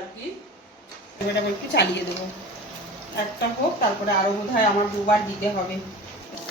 আর কি। এটা একটু চালিয়ে দেবো, একটা হোক, তারপরে আরও বোধহয় আমার দুবার দিতে হবে।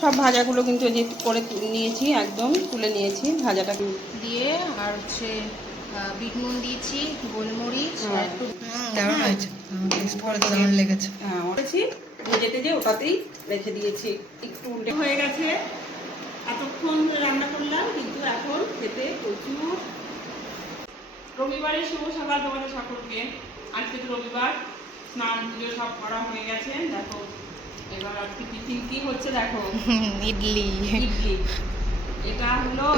সব ভাজাগুলো কিন্তু যে করে নিয়েছি, একদম তুলে নিয়েছি ভাজাটা দিয়ে। আর হচ্ছে বিট নুন দিয়েছি, গোলমরিচ আর একটু দারুণ হয়েছে, টেস্ট করে তো দারুণ লেগেছে। হ্যাঁ ওটাছি ভেজে টেজে ওটাতেই রেখে দিয়েছি। একটু উল্টে হয়ে গেছে, এতক্ষণ রান্না করলাম, কিন্তু এখন খেতে প্রচুর। রবিবারের শুভ সকাল তোমাদের সকলকে। আজকে তো রবিবার, স্নান পুজো সব করা হয়ে গেছে। দেখো এবার আজকে টিফিন কি হচ্ছে দেখো। ইডলি। ইডলি, এটা হলো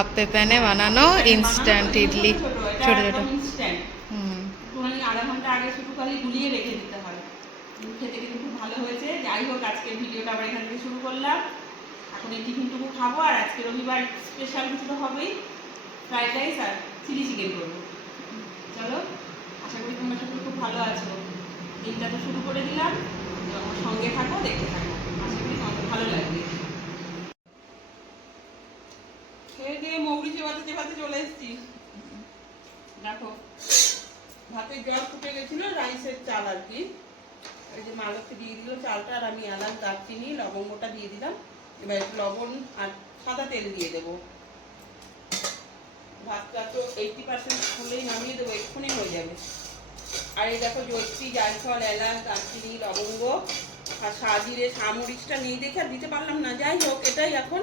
আপে প্যানে বানানো ইনস্ট্যান্ট ইডলি, ছোট ছোট। ইনস্ট্যান্ট। একটুখানি আধা ঘন্টা আগে শুধু খালি গুলিয়ে রেখে দিতে হয়। খেতে কিন্তু খুব ভালো হয়েছে। যাই হোক, আজকে ভিডিওটা আবার এখান থেকে শুরু করলাম। এখন এই টিফিনটুকু খাবো, আর আজকে রবিবার স্পেশাল কিছু তো হবেই, ফ্রাইড রাইস আর চিলি চিকেন করবো। চলো, আশা করি তোমরা সকলে খুব ভালো আছো। দিনটা তো শুরু করে দিলাম, আমার সঙ্গে থাকো, দেখতে থাকো, আশা করি তোমাদের ভালো লাগবে। খেয়ে দিয়ে মৌরি চেবাতে চেবাতে চলে এসেছি। দেখো ভাতের জল ফুটে গেছিল, রাইসের চাল আর কি। এই যে মালকে দিয়ে দিল চালটা, আর আমি এলাচ, দারচিনি, লবঙ্গটা দিয়ে দিলাম। এবার একটু লবণ আর সাদা তেল দিয়ে দেবো। ভাতটা তো 80% ফুলেই নামিয়ে দেবো, এক্ষুনি হয়ে যাবে। আর এই দেখো জয়ত্রী, জায়ফল, এলাচ, দারচিনি, লবঙ্গ আর সাজিরে সামরিচটা নেই দেখে আর দিতে পারলাম না। যাই হোক, এটাই এখন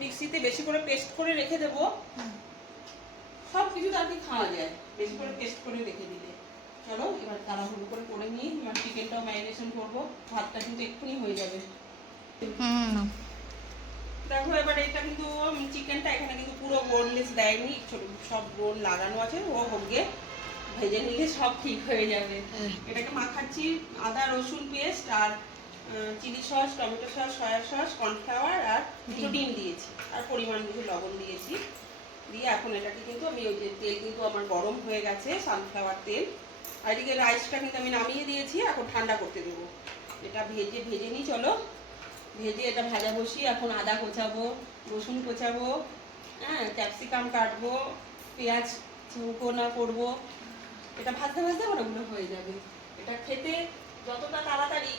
মিক্সিতে বেশি করে পেস্ট করে রেখে দেবো। সব কিছু আর কি খাওয়া যায় বেশি করে পেস্ট করে রেখে দিলে। চলো এবার তাড়াহুড়ো করে নিই, এবার চিকেনটাও ম্যারিনেশন করবো। ভাতটা কিন্তু এক্ষুনি হয়ে যাবে। দেখো এবার এটা কিন্তু চিকেনটা এখানে কিন্তু পুরো বোনলেস দেয়নি, ছোট সব বোন লাগানো আছে। ও হোকে ভেজে নিলে সব ঠিক হয়ে যাবে। এটাকে মাখাচ্ছি আদা রসুন পেস্ট আর chilli sauce, tomato sauce, soya sauce, cornflour আর দুটো ডিম দিয়েছি, আর পরিমাণ বুঝে লবণ দিয়েছি। দিয়ে এখন এটাকে কিন্তু আমি ওই যে তেল কিন্তু আমার গরম হয়ে গেছে, সানফ্লাওয়ার তেল। আর এদিকে রাইসটা কিন্তু আমি নামিয়ে দিয়েছি, এখন ঠান্ডা করতে দেবো। এটা ভেজে নিই। চলো ভেজে এটা ভাজা বসিয়ে এখন আদা কোচাবো, রসুন কোচাবো, হ্যাঁ ক্যাপসিকাম কাটবো, পেঁয়াজ চৌকোনা করবো। এটা ভাজতে ভাজতে আমার ওগুলো হয়ে যাবে। এটা খেতে যতটা তাড়াতাড়ি,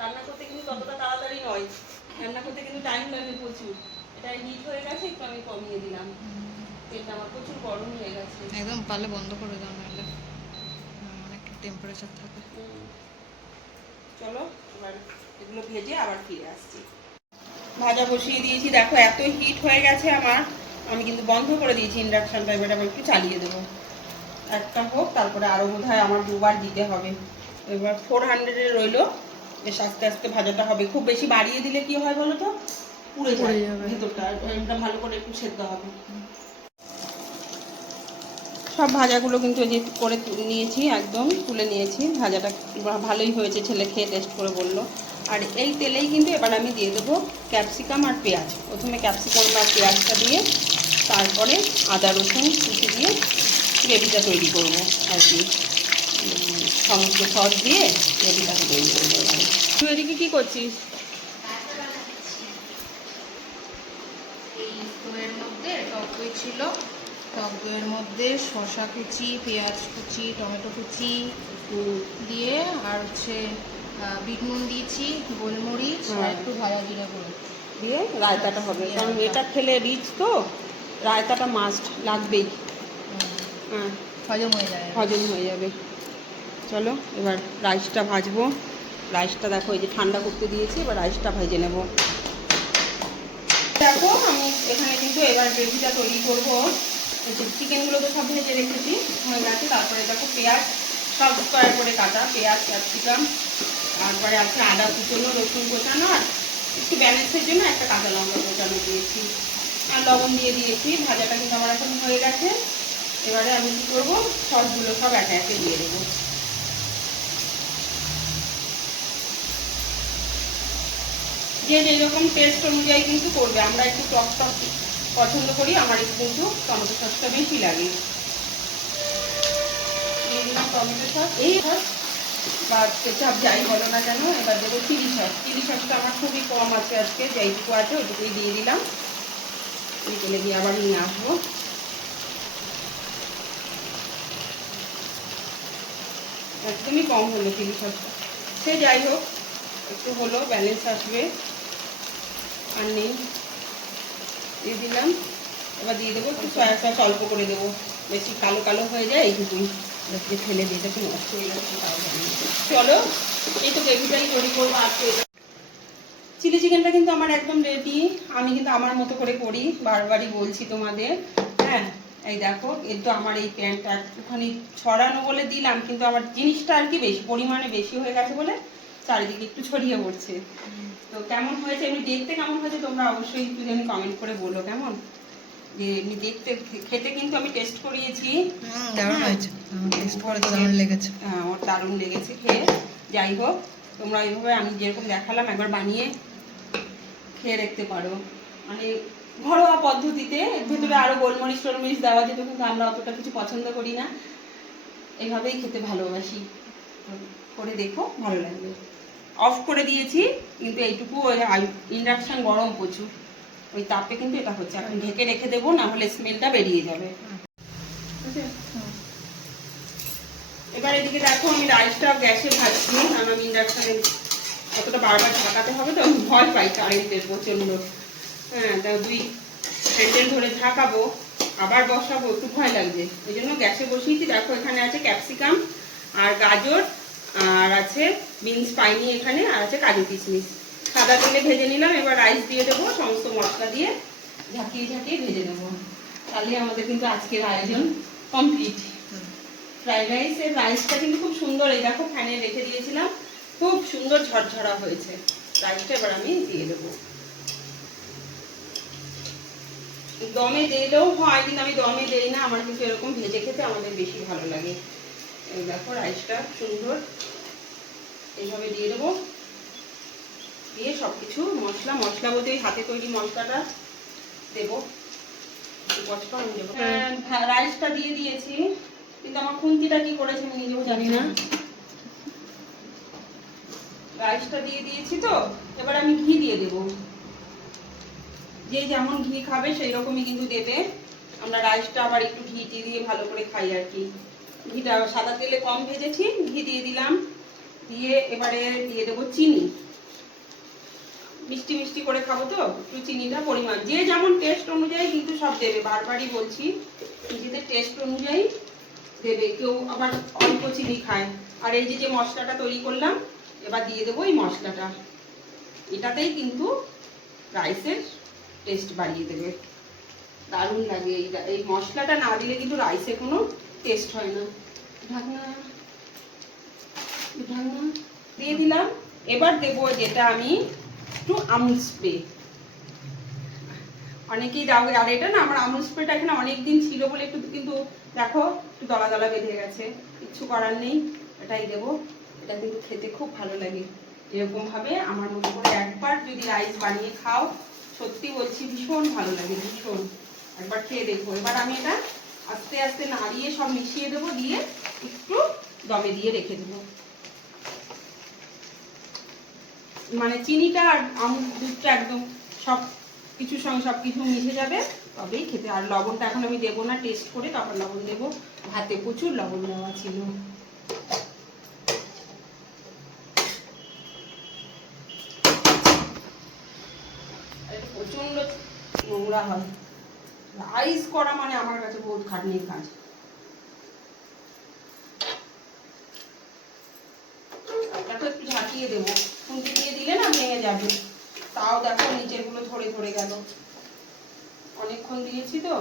রান্না করতে কিন্তু ততটা তাড়াতাড়ি নয়, রান্না করতে কিন্তু টাইম লাগে প্রচুর। এটা হিট হয়ে গেছে, একটু আমি কমিয়ে দিলাম। তেলটা আমার প্রচুর গরম হয়ে গেছে। একদম পালে বন্ধ করে দাও, নাহলে অনেক টেম্পারেচার থাকে। চলো এবার এগুলো ভেজে আবার ফিরে আসছি। ভাজা বসিয়ে দিয়েছি, দেখো এত হিট হয়ে গেছে আমার, আমি কিন্তু বন্ধ করে দিয়েছি ইন্ডাকশনটা। এবার আবার একটু চালিয়ে দেবো, একটা হোক, তারপরে আরও বোধহয় আমার দুবার দিতে হবে। এবার 400-এ রইলো, বেশ আস্তে আস্তে ভাজাটা হবে। খুব বেশি বাড়িয়ে দিলে কি হয় বলো তো, পুড়ে যাবে ভেতরটা, এটা ভালো করে একটু সেদ্ধ হবে। সব ভাজাগুলো কিন্তু যে করে নিয়েছি, একদম তুলে নিয়েছি। ভাজাটা ভালোই হয়েছে, ছেলে খেয়ে টেস্ট করে বললো। আর এই তেলেই কিন্তু এবার আমি দিয়ে দেবো ক্যাপসিকাম আর পেঁয়াজ। প্রথমে ক্যাপসিকাম আর পেঁয়াজটা দিয়ে, তারপরে আদা রসুন কুচি দিয়ে গ্রেভিটা তৈরি করবো আর কি। সমস্ত সস দিয়ে গ্রেভিটাকে তৈরি করবো। তুই এদিকে কী করছিস? এই দইয়ের মধ্যে টক দই ছিল, টক দইয়ের মধ্যে শসা কুচি, পেঁয়াজ কুচি, টমেটো কুচি দিয়ে, আর হচ্ছে বিট নুন দিয়েছি, গোলমরিচ আর একটু ভাজা জিরা গুঁড়ো দিয়ে রায়তাটা হবে, কারণ এটা খেলে রিচ তো, রায়তাটা মাস্ট লাগবেই। হ্যাঁ হজম হয়ে যায়, হজম হয়ে যাবে। চলো এবার রাইসটা ভাজবো। রাইসটা দেখো এই যে ঠান্ডা করতে দিয়েছি, এবার রাইসটা ভেজে নেব। দেখো আমি এখানে কিন্তু এবার গ্রেভিটা তৈরি করবো। চিকেনগুলো তো সব ভেজে রেখেছি, হয়ে গেছে। তারপরে দেখো পেঁয়াজ সব স্কোয়ার করে কাটা, পেঁয়াজ, ক্যাপসিকাম, তারপরে আছে আদা কুচোনো, রসুন কোচানো, আর একটু ব্যালেন্সের জন্য একটা কাঁচা লঙ্কা কোচানো দিয়েছি, আর লবণ দিয়ে দিয়েছি। ভাজাটা কিন্তু আমার এখন হয়ে গেছে। এবারে আমি কী করবো, সসগুলো সব একে একে দিয়ে দেবো। যে যেরকম টেস্ট অনুযায়ী কিন্তু করবে। আমরা একটু টক টক পছন্দ করি, আমার একটু কিন্তু টমেটো সসটা বেশি লাগে। দিয়ে দিলাম টমেটো সস, এই সস বা কেচাপ যাই বলো না কেন। এবার দেবো চিলি সস। চিলি সসটা আমার খুবই কম আছে আজকে, যেইটুকু আছে ওইটুকুই দিয়ে দিলাম। বিকেলে গিয়ে আবার নিয়ে আসবো। একদমই কম হলো চিলি সসটা। সে যাই হোক, একটু হলো ব্যালেন্স আসবে। আর নেই, দিয়ে দিলাম। এবার দিয়ে দেবো একটু সয়া সস, অল্প করে দেবো, বেশি কালো কালো হয়ে যায় এইটুকুই। যে ফেলে দিয়ে একটু নষ্ট হয়ে যাচ্ছে তাও জানি না। চলো, এই তো গ্রেভিটাই তৈরি করবো। আর চিলি চিকেনটা কিন্তু আমার একদম রেডি। আমি কিন্তু আমার মতো করে করি, বারবারই বলছি তোমাদের। হ্যাঁ, এই দেখো, এর তো আমার এই প্যানটা একটুখানি ছড়ানো বলে দিলাম, কিন্তু আমার জিনিসটা আর কি বেশি পরিমাণে বেশি হয়ে গেছে বলে চারিদিকে একটু ছড়িয়ে পড়ছে। তো কেমন হয়েছে, এমনি দেখতে কেমন হয়েছে তোমরা অবশ্যই একটু যেন কমেন্ট করে বলো। কেমন যে এমনি দেখতে, খেতে কিন্তু আমি টেস্ট করিয়েছি। দারুণ হয়েছে, টেস্ট করে তো দারুণ লেগেছে। হ্যাঁ, আমার দারুণ লেগেছে খেয়ে। যাই হোক, তোমরা এইভাবে আমি যেরকম দেখালাম একবার বানিয়ে খেয়ে দেখতে পারো। মানে ঘরোয়া পদ্ধতিতে, এর ভেতরে আরো গোলমরিচ টোলমরিচ দেওয়া যেত, কিন্তু আমরা অতটা কিছু পছন্দ করি না, এইভাবেই খেতে ভালোবাসি। তো করে দেখো, ভালো লাগবে। অফ করে দিয়েছি, কিন্তু এইটুকু ইন্ডাকশন গরম প্রচুর, ওই তাপে কিন্তু এটা হচ্ছে। এখন ঢেকে রেখে দেবো, না হলে স্মেলটা বেরিয়ে যাবে। এবার এদিকে দেখো, আমি রাইসটা গ্যাসে ভাজছি, কারণ আমি ইন্ডাকশনে অতটা বারবার ঢাকাতে হবে তো, আমি ভয় পাই কারেন্টের প্রচন্ড। হ্যাঁ, তা 2 হ্যান্ডেল ধরে ঢাকাবো, আবার বসাবো, একটু ভয় লাগবে, ওই জন্য গ্যাসে বসিয়েছি। দেখো, এখানে আছে ক্যাপসিকাম আর গাজর, আর আছে বিনস পাইনি এখানে, আর আছে কাজু কিশমিশ। সাদা তেলে ভেজে নিলাম। এবার রাইস দিয়ে দেবো, সমস্ত মশলা দিয়ে ঝাঁকিয়ে ঝাঁকিয়ে ভেজে নেবো। তাহলে আমাদের কিন্তু আজকের আয়োজন কমপ্লিট। ফ্রাইড রাইসের রাইসটা কিন্তু খুব সুন্দর, এই দেখো ফ্যানে রেখে দিয়েছিলাম, খুব সুন্দর ঝরঝরা হয়েছে রাইসটা। এবার আমি দিয়ে দেবো। দমে দিলেও হয়, কিন্তু আমি দমে দেই না, আমার কিন্তু এরকম ভেজে খেতে আমাদের বেশি ভালো লাগে। এই দেখো, রাইসটা সুন্দর এইভাবে দিয়ে দেবো। দিয়ে সবকিছু মশলা বলতে ওই হাতে তৈরি মশলাটা দেবো। রাইসটা দিয়ে দিয়েছি, কিন্তু আমার খুন্তিটা কি করেছে আমি নিজেও জানি না। রাইসটা দিয়ে দিয়েছি তো, এবার আমি ঘি দিয়ে দেবো। যে যেমন ঘি খাবে সেই রকমই কিন্তু দেবে। আমরা রাইসটা আবার একটু ঘি দিয়ে ভালো করে খাই আর কি। ঘিটা সাদা তেলে কম ভেজেছি, ঘি দিয়ে দিলাম। দিয়ে এবারে দিয়ে দেবো চিনি। মিষ্টি মিষ্টি করে খাবো তো, একটু চিনিটা পরিমাণ, যে যেমন টেস্ট অনুযায়ী কিন্তু সব দেবে। বারবারই বলছি, নিজেদের টেস্ট অনুযায়ী দেবে। কেউ আবার অল্প চিনি খায়। আর এই যে মশলাটা তৈরি করলাম, এবার দিয়ে দেবো এই মশলাটা। এটাতেই কিন্তু রাইসের টেস্ট বাড়িয়ে দেবে, দারুণ লাগে। এই মশলাটা না দিলে কিন্তু রাইসে কোনো টেস্ট হয় না। ঢাকনা ঢাকনা দিয়ে দিলাম। এবার দেবো যেটা আমি একটু আমুল স্প্রে। অনেকেই দাও, আর এটা না আমার আমুল স্প্রেটা এখানে অনেকদিন ছিল বলে একটু, কিন্তু দেখো একটু দলা দলা বেঁধে গেছে, কিচ্ছু করার নেই, এটাই দেবো। এটা কিন্তু খেতে খুব ভালো লাগে। এরকম ভাবে আমার মতো করে একবার যদি রাইস বানিয়ে খাও, সত্যি বলছি ভীষণ ভালো লাগে, ভীষণ। একবার খেয়ে দেখো। এবার আমি এটা আস্তে আস্তে নাড়িয়ে সব মিশিয়ে দেবো, দিয়ে একটু দমে দিয়ে রেখে দেবো। মানে চিনিটা আর আমুল দুধটা একদম সব কিছুর সঙ্গে সব কিছু মিশে যাবে, তবেই খেতে। আর লবণটা এখন আমি দেবো না, টেস্ট করে তারপর লবণ দেবো। ভাতে প্রচুর লবণ দেওয়া ছিল। প্রচন্ড নোংরা হয় রাইস করা, মানে আমার কাছে বহুত খাটনির কাজ। একটু ঝাঁকিয়ে দেবো, খুন্তি দিয়ে দিলে না ভেঙে যাবে। তাও দেখো নিচের গুলো ধরে ধরে গেল, অনেকক্ষণ দিয়েছি তো।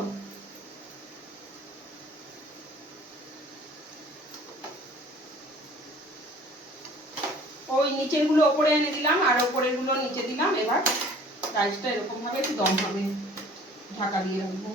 ওই নিচের গুলো ওপরে এনে দিলাম, আর ওপরের গুলো নিচে দিলাম। এবার রাইসটা এরকম ভাবে একটু দম হবে, ঢাকা দিয়ে রাখবো।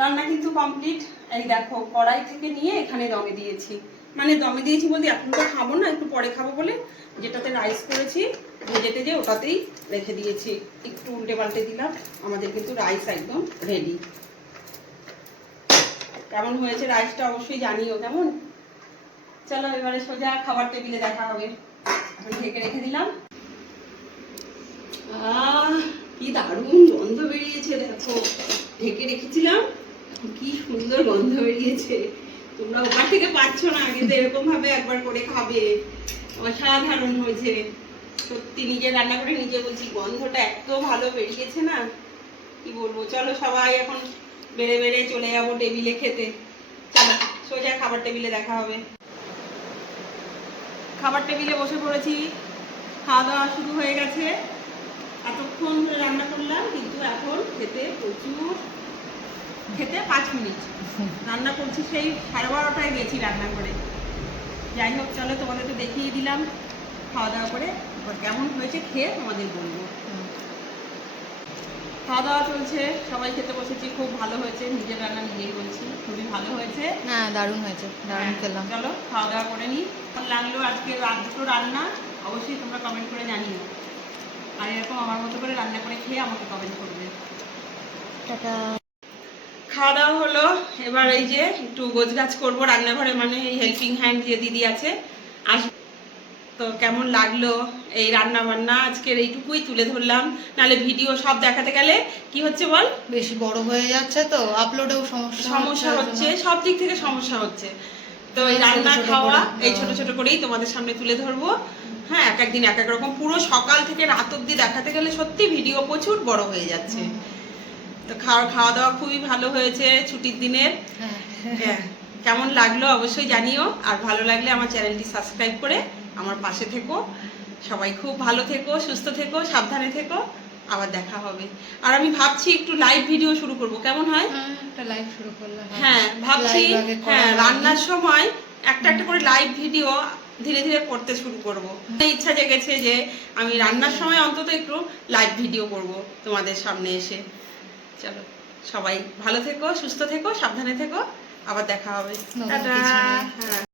রান্না কিন্তু কমপ্লিট। এই দেখো, কড়াই থেকে নিয়ে এখানে দমে দিয়েছি। মানে দমে দিয়েছি বলতে এখন তো খাবো না, একটু পরে খাবো বলে যেটাতে রাইস করেছি ভেজে টেজে ওটাতেই রেখে দিয়েছি। একটু উল্টে পাল্টে দিলাম, আমাদের কিন্তু রাইস একদম রেডি। কেমন হয়েছে রাইসটা অবশ্যই জানিও কেমন। চলো এবারে সোজা খাবার টেবিলে দেখা হবে। এখন ঢেকে রেখে দিলাম। কি দারুণ গন্ধ বেরিয়েছে দেখো। ঢেকে রেখেছিলাম, এখন কি সুন্দর গন্ধ বেরিয়েছে। তোমরা ওপার থেকে পাচ্ছ না, কিন্তু এরকম ভাবে একবার করে খাবে, অসাধারণ হয়েছে সত্যি। নিজে রান্না করে নিজে বলছি, গন্ধটা এত ভালো বেরিয়েছে না কি বলবো। চলো সবাই এখন বেড়ে বেড়ে চলে যাবো টেবিলে খেতে। চলো সোজা খাবার টেবিলে দেখা হবে। খাবার টেবিলে বসে পড়েছি, খাওয়া দাওয়া শুরু হয়ে গেছে। এতক্ষণ ধরে রান্না করলাম, কিন্তু এখন খেতে প্রচুর, খেতে 5 মিনিট রান্না করছি, সেই 12:30টায় গেছি রান্না করে। যাই হোক চলো, তোমাদেরকে দেখিয়ে দিলাম খাওয়া দাওয়া করে। এবার কেমন হয়েছে খেয়ে তোমাদের বলবো। খাওয়া দাওয়া চলছে, সবাই খেতে বসেছি, খুব ভালো হয়েছে। নিজের রান্না নিজেই বলছি, খুবই ভালো হয়েছে। হ্যাঁ দারুণ হয়েছে, দারুণ খেলাম। চলো খাওয়া দাওয়া করে নিই। কেমন লাগলো আজকে দুটো রান্না অবশ্যই তোমরা কমেন্ট করে জানিও, আর এরকম আমার মতো করে রান্না করে খেয়ে আমাকে কমেন্ট করবে। টাটা। খাওয়া দাওয়া হলো, এবার এই যে একটু গোছগাছ করবো রান্নাঘরে, মানে এই হেল্পিং হ্যান্ড যে দিদি আছে আসবে। তো কেমন লাগলো এই রান্না বান্না, আজকের এইটুকুই তুলে ধরলাম। নাহলে ভিডিও সব দেখাতে গেলে কি হচ্ছে বল, বেশি বড় হয়ে যাচ্ছে তো, আপলোডেও সমস্যা হচ্ছে, সব দিক থেকে সমস্যা হচ্ছে। তো এই ছোট রান্না ছোট খাওয়া করে, এই ছোট ছোট করেই তোমাদের সামনে তুলে ধরবো। হ্যাঁ, এক একদিন এক এক রকম, পুরো সকাল থেকে রাত অব্দি দেখাতে গেলে সত্যি ভিডিও প্রচুর বড় হয়ে যাচ্ছে। তো খাওয়া দাওয়া খুবই ভালো হয়েছে ছুটির দিনের। হ্যাঁ, কেমন লাগলো অবশ্যই জানিও, আর ভালো লাগলে আমার চ্যানেলটি সাবস্ক্রাইব করে আমার পাশে থেকো। সবাই খুব ভালো থেকো, সুস্থ থেকো, সাবধানে থেকো। আবার দেখা হবে। আর আমি ভাবছি একটু লাইভ ভিডিও শুরু করব, কেমন হয়? একটা লাইভ শুরু করলে হয়। হ্যাঁ ভাবছি, Live আগে করা হ্যাঁ হয়নি। রান্নার সময় একটা একটা করে লাইভ ভিডিও ধীরে ধীরে করতে শুরু করব। ইচ্ছা জেগেছে যে আমি রান্নার সময় অন্তত একটু লাইভ ভিডিও করব তোমাদের সামনে এসে। চলো সবাই ভালো থেকো, সুস্থ থেকো, সাবধানে থেকো, আবার দেখা হবে। নতুন টাটা। কিছু নিয়ে। হ্যাঁ।